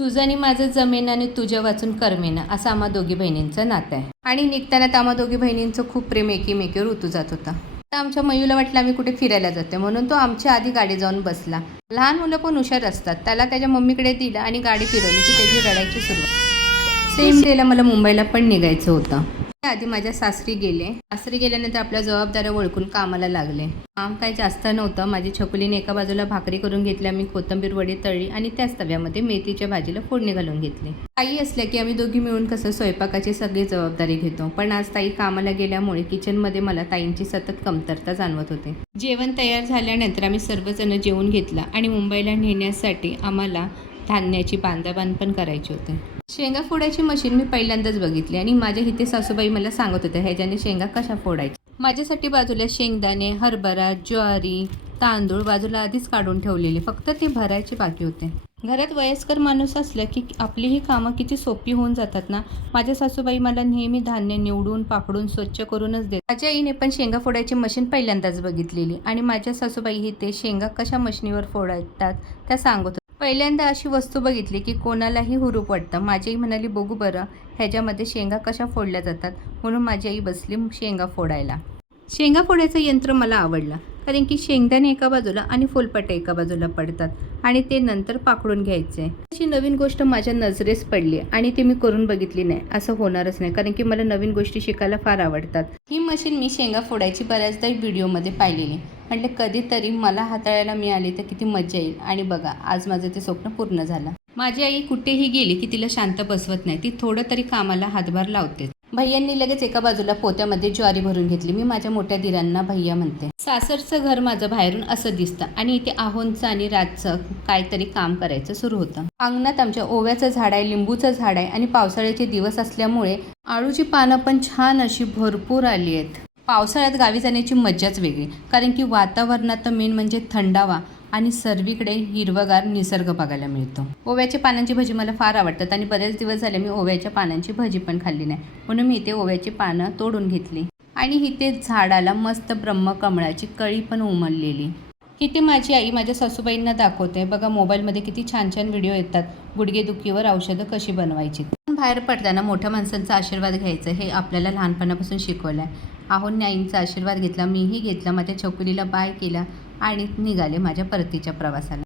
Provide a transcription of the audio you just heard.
तुझं आणि माझं जमेन आणि तुझ्या वाचून करमेना असं आम्हा दोघी बहिणींचं नातं आहे. आणि निघताना तर आम्हा दोघी बहिणींचं खूप प्रेम एकीमेकीवर ऋतू जात होता. आता आमच्या मयूला वाटलं आम्ही कुठे फिरायला जाते म्हणून तो आमच्या आधी गाडी जाऊन बसला. लहान मुलं पण हुशार असतात. त्याला त्याच्या मम्मीकडे दिलं आणि गाडी फिरवली की त्याची रडायची सुरुवात. सेम डेला मला मुंबईला पण निघायचं होतं. आधी माझ्या सासरी गेल्यानंतर आपल्या जबाबदाऱ्या ओळखून कामाला लागले. काम काही जास्त नव्हतं. माझी छकुलीने एका बाजूला भाकरी करून घेतल्या, मी कोथिंबीर वडी तळली आणि त्याच तव्यामध्ये मेथीच्या भाजीला फोडणी घालून घेतली. ताई असल्या की आम्ही दोघी मिळून कसं स्वयंपाकाची सगळी जबाबदारी घेतो. पण आज ताई कामाला गेल्यामुळे किचनमध्ये मला ताईंची सतत कमतरता जाणवत होते. जेवण तयार झाल्यानंतर आम्ही सर्वजण जेवून घेतलं आणि मुंबईला नेण्यासाठी आम्हाला धान्याची बांधाबांध पण करायची होती. शेंगा फोडायची मशीन मी पहिल्यांदाच बघितली आणि माझ्या इथे सासूबाई मला सांगत होत्या ह्याच्याने शेंगा कशा फोडायच्या. माझ्यासाठी बाजूला शेंगदाणे, हरभरा, ज्वारी, तांदूळ बाजूला आधीच काढून ठेवलेले, फक्त ते भरायचे बाकी होते. घरात वयस्कर माणूस असलं की आपली ही कामं किती सोपी होऊन जातात ना. माझ्या सासूबाई मला नेहमी धान्य निवडून पाकडून स्वच्छ करूनच देत. माझ्या आईने पण शेंगा फोडायची मशीन पहिल्यांदाच बघितलेली आणि माझ्या सासूबाई ही ते शेंगा कशा मशीनीवर फोडतात त्या सांगत होत्या. पहिल्यांदा अशी वस्तू बघितली की कोणालाही हुरूप वाटतं. माझी आई म्हणाली बघू बरं ह्याच्यामध्ये शेंगा कशा फोडल्या जातात. म्हणून माझी आई बसली शेंगा फोडायला. शेंगा फोडायचं यंत्र मला आवडलं कारण की शेंगदाणे एका बाजूला आणि फुलपट्या एका बाजूला पडतात आणि ते नंतर पाकडून घ्यायचे. अशी नवीन गोष्ट माझ्या नजरेस पडली आणि ती मी करून बघितली नाही. असं होणारच नाही कारण की मला नवीन गोष्टी शिकायला फार आवडतात. ही मशीन मी शेंगा फोडायची बऱ्याचदा व्हिडिओमध्ये पाहिलेली. म्हटलं कधीतरी मला हाताळायला मिळाली तर किती मजा येईल. आणि बघा आज माझं ते स्वप्न पूर्ण झालं. माझी आई कुठेही गेली की तिला शांत बसवत नाही. ती थोडं तरी कामाला हातभार लावते. भैयांनी लगेच एका बाजूला पोत्यामध्ये ज्वारी भरून घेतली. मी माझ्या मोठ्या दिरांना भैया म्हणते. सासरचं घर माझं बाहेरून असं दिसतं आणि इथे आहोंचं आणि रातचं काहीतरी काम करायचं सुरू होतं. अंगणात आमच्या ओव्याचं झाड आहे, लिंबूचं झाड आहे आणि पावसाळ्याचे दिवस असल्यामुळे आळूची पानं पण छान अशी भरपूर आली आहेत. पावसाळ्यात गावी जाण्याची मज्जाच वेगळी कारण की वातावरणात मेन म्हणजे थंडावा आणि सर्वीकडे हिरवगार निसर्ग बघायला मिळतो. ओव्याच्या पानांची भजी मला फार आवडतात आणि बरेच दिवस झाले मी ओव्याच्या पानांची भजी पण खाल्ली नाही. म्हणून मी इथे ओव्याची पानं तोडून घेतली आणि इथे झाडाला मस्त ब्रह्मकमळाची कळी पण उमललेली. इथे माझी आई माझ्या सासूबाईंना दाखवते. बघा मोबाईलमध्ये किती छान छान व्हिडिओ येतात. गुडघेदुखीवर औषधं कशी बनवायची. बाहेर पडताना मोठ्या माणसांचा आशीर्वाद घ्यायचं हे आपल्याला लहानपणापासून शिकवलं आहे. आहोंनी आईंचा आशीर्वाद घेतला, मीही घेतला, माझ्या छकुलीला बाय केला आणि निघाले माझ्या परतीच्या प्रवासाला.